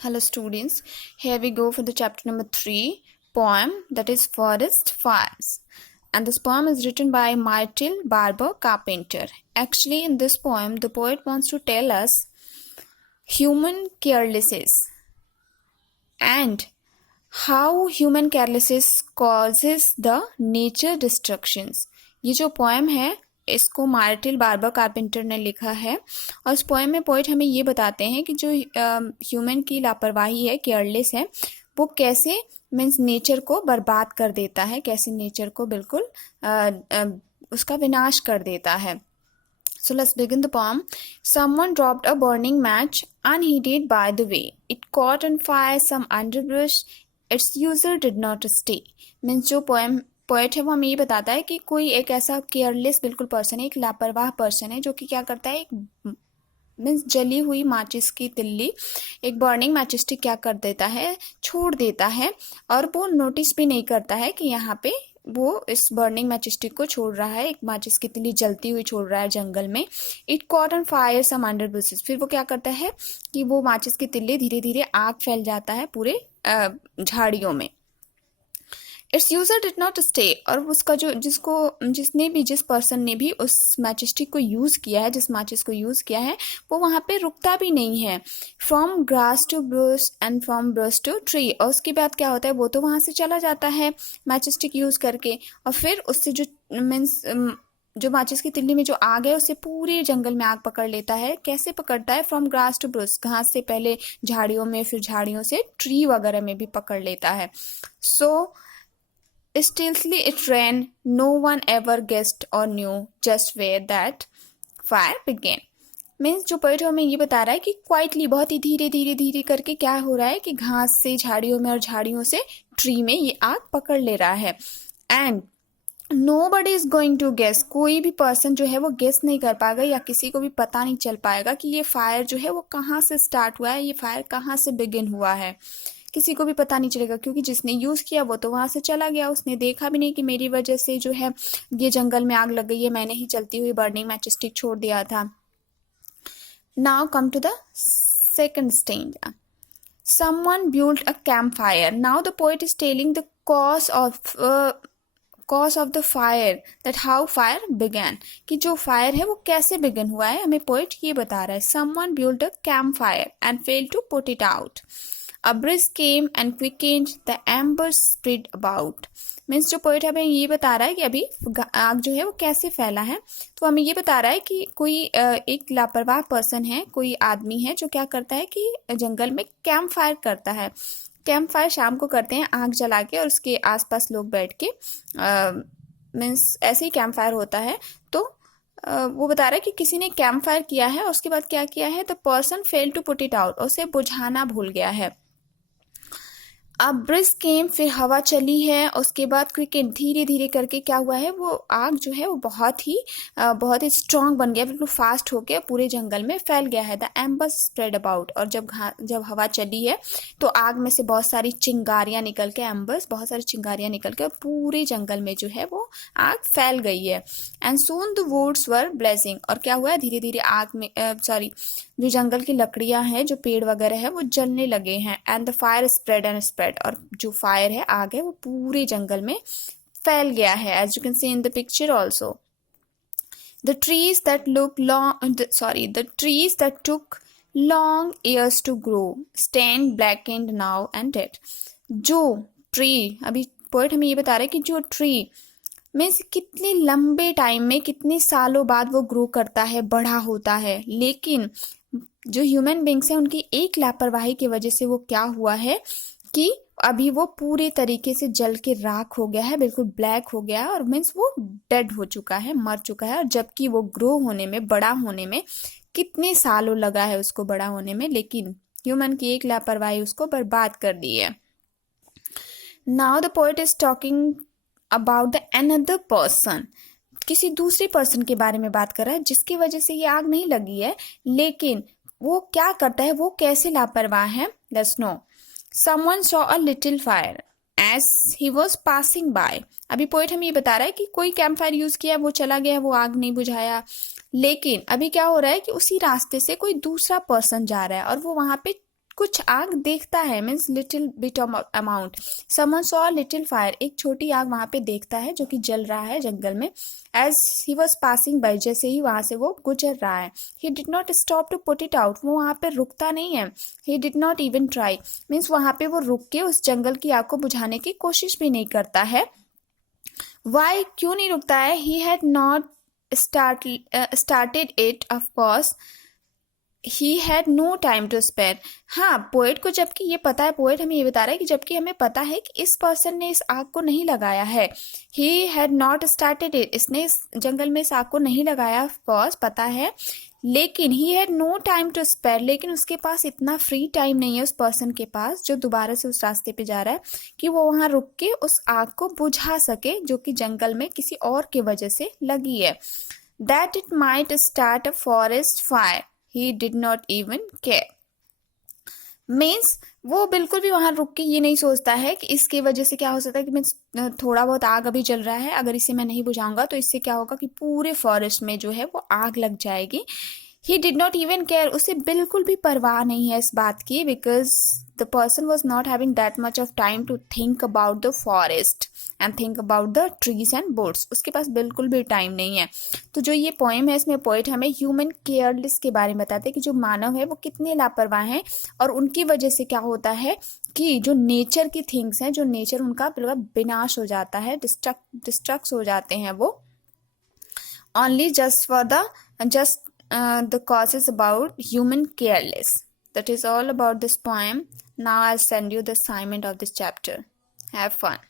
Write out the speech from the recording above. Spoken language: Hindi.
Hello students, here we go for the chapter number 3 poem, that is Forest Fires. And this poem is written by Myrtle Barber Carpenter. Actually, in this poem, the poet wants to tell us human carelessness and how human carelessness causes the nature destructions. ये जो poem है इसको मार्टिल बार्बर कारपेंटर ने लिखा है और इस पोएम में पोइट हमें ये बताते हैं कि जो ह्यूमन की लापरवाही है, केयरलेस है, वो कैसे मीन्स नेचर को बर्बाद कर देता है, कैसे नेचर को बिल्कुल उसका विनाश कर देता है. So let's begin the poem. Someone dropped a burning match unheeded by the way. It caught on fire some underbrush. Its user did not stay. Means जो पोएट है वो हमें ये बताता है कि कोई एक ऐसा केयरलेस बिल्कुल पर्सन है, एक लापरवाह पर्सन है जो कि क्या करता है, एक मीन्स जली हुई माचिस की तिल्ली, एक बर्निंग मैचिस स्टिक क्या कर देता है, छोड़ देता है और वो नोटिस भी नहीं करता है कि यहाँ पे वो इस बर्निंग मैचिस स्टिक को छोड़ रहा है, एक माचिस की तिल्ली जलती हुई छोड़ रहा है जंगल में. It caught on fire sum under bushes. फिर वो क्या करता है कि वो माचिस की तिल्ली धीरे धीरे आग फैल जाता है पूरे झाड़ियों में. It's user did not stay. और उसका जो जिस पर्सन ने भी उस मैचस्टिक को यूज़ किया है, जिस माचिस को यूज़ किया है, वो वहाँ पे रुकता भी नहीं है. From grass to brush and from brush to tree. और उसके बाद क्या होता है, वो तो वहाँ से चला जाता है मैचस्टिक यूज़ करके और फिर उससे जो मीन्स जो माचिस की तिल्ली में जो आग है उससे पूरे जंगल में आग पकड़ लेता है. कैसे पकड़ता है? From grass to brush. घास से पहले झाड़ियों में, फिर झाड़ियों से ट्री वगैरह में भी पकड़ लेता है. सो Stealthily it ran, no one ever guessed or knew just where that fire began. Means जो पोएट हमें ये बता रहा है कि क्वाइटली, बहुत ही धीरे धीरे धीरे करके क्या हो रहा है कि घास से झाड़ियों में और झाड़ियों से ट्री में ये आग पकड़ ले रहा है. And nobody is going to guess. कोई भी पर्सन जो है वो गेस नहीं कर पाएगा या किसी को भी पता नहीं चल पाएगा कि ये फायर जो है वो कहाँ से स्टार्ट हुआ है, ये फायर कहाँ से बिगिन हुआ है. किसी को भी पता नहीं चलेगा क्योंकि जिसने यूज़ किया वो तो वहाँ से चला गया, उसने देखा भी नहीं कि मेरी वजह से जो है ये जंगल में आग लग गई है, मैंने ही चलती हुई बर्निंग मैच स्टिक छोड़ दिया था. Now come to the second stage. Someone built a campfire. Now the poet is telling the cause of the fire, that how fire began. कि जो फायर है वो कैसे बिगन हुआ है, हमें पोएट ये बता रहा है. Someone built a campfire and failed to put it out. A breeze came and quickened the embers spread about. Means जो पोएट हमें ये बता रहा है कि अभी आग जो है वो कैसे फैला है, तो हमें ये बता रहा है कि कोई एक लापरवाह पर्सन है, कोई आदमी है जो क्या करता है कि जंगल में कैंप फायर करता है. कैंप फायर शाम को करते हैं आग जला के और उसके आसपास लोग बैठ के मीन्स ऐसे ही कैंप फायर होता है. तो वो बता रहा है कि किसी ने कैंप फायर किया है और उसके बाद क्या किया है, the person fail to put it out. उसे बुझाना भूल गया है. अब ब्रिज केम, फिर हवा चली है, उसके बाद क्विकेट, धीरे धीरे करके क्या हुआ है, वो आग जो है वो बहुत ही स्ट्रांग बन गया, बिल्कुल फास्ट होके पूरे जंगल में फैल गया है. The एम्बर्स spread about. और जब हवा चली है तो आग में से बहुत सारी चिंगारियां निकल के, एम्बर्स बहुत सारी चिंगारियां निकल के पूरे जंगल में जो है वो आग फैल गई है. And soon the woods were blazing. और क्या हुआ है, धीरे धीरे आग में जो जंगल की लकड़ियां हैं, जो पेड़ वगैरह है वो जलने लगे हैं. And the fire spread and spread. और जो फायर है, आग है, वो पूरे जंगल में फैल गया है. As you can see in the picture also. The trees that took long years to grow stand blackened now and dead. जो ट्री, अभी पोएट हमें ये बता रहा है कि जो ट्री मीन्स कितने लंबे टाइम में, कितने सालों बाद वो ग्रो करता है, बड़ा होता है, लेकिन जो ह्यूमन बींग्स हैं उनकी एक लापरवाही की वजह से वो क्या हुआ है कि अभी वो पूरे तरीके से जल के राख हो गया है, बिल्कुल ब्लैक हो गया है और मीन्स वो डेड हो चुका है, मर चुका है. और जबकि वो ग्रो होने में, बड़ा होने में कितने सालों लगा है उसको बड़ा होने में, लेकिन ह्यूमन की एक लापरवाही उसको बर्बाद कर दी है. Now the poet is talking about the another person. किसी दूसरे पर्सन के बारे में बात कर रहा है जिसकी वजह से ये आग नहीं लगी है, लेकिन वो क्या करता है, वो कैसे लापरवाह है. Let's no. Someone saw a little fire as he was passing by. अभी पोएट हमें ये बता रहा है कि कोई कैंप फायर यूज किया, वो चला गया, वो आग नहीं बुझाया, लेकिन अभी क्या हो रहा है कि उसी रास्ते से कोई दूसरा पर्सन जा रहा है और वो वहां पे कुछ आग देखता है, means little bit amount. Someone saw little fire, एक छोटी आग वहां पे देखता है जो कि जल रहा है जंगल में। As he was passing by, जैसे ही वहां से वो गुजर रहा है। He did not stop to put it out, वो वहां पे रुकता नहीं है। He did not even try, means वहां पे वो रुक के उस जंगल की आग को बुझाने की कोशिश भी नहीं करता है। वाई, क्यों नहीं रुकता है? He had not started it, of course he had no time to spare। हाँ, पोएट को जबकि ये पता है, पोएट हमें ये बता रहा है कि जबकि हमें पता है कि इस पर्सन ने इस आग को नहीं लगाया है। he had not started it, इसने इस जंगल में इस आग को नहीं लगाया, of course पता है, लेकिन he had no time to spare, लेकिन उसके पास इतना फ्री टाइम नहीं है उस पर्सन के पास जो दोबारा से उस रास्ते पे जा रहा है कि वो वहां रुक के उस आग को बुझा सके जो कि जंगल में किसी और की वजह से लगी है। That it might start a forest fire, he did not even care. Means वो बिल्कुल भी वहां रुक के ये नहीं सोचता है कि इसकी वजह से क्या हो सकता है कि मीन्स थोड़ा बहुत आग अभी जल रहा है, अगर इसे मैं नहीं बुझाऊंगा तो इससे क्या होगा कि पूरे फॉरेस्ट में जो है वो आग लग जाएगी। He did not even care, उसे बिल्कुल भी परवाह नहीं है इस बात की, because the person was not having that much of time to think about the forest and think about the trees and birds, उसके पास बिल्कुल भी टाइम नहीं है। तो जो ये पोएम है इसमें पोएट हमें ह्यूमन केयरलेस के बारे में बताते हैं कि जो मानव है वो कितने लापरवाह हैं और उनकी वजह से क्या होता है कि जो नेचर की थिंग्स हैं, जो नेचर उनका बिल्कुल विनाश हो जाता है, डिस्ट्रक्ट हो जाते हैं वो, only just for the causes about human careless। That is all about this poem. Now I'll send you the assignment of this chapter. Have fun.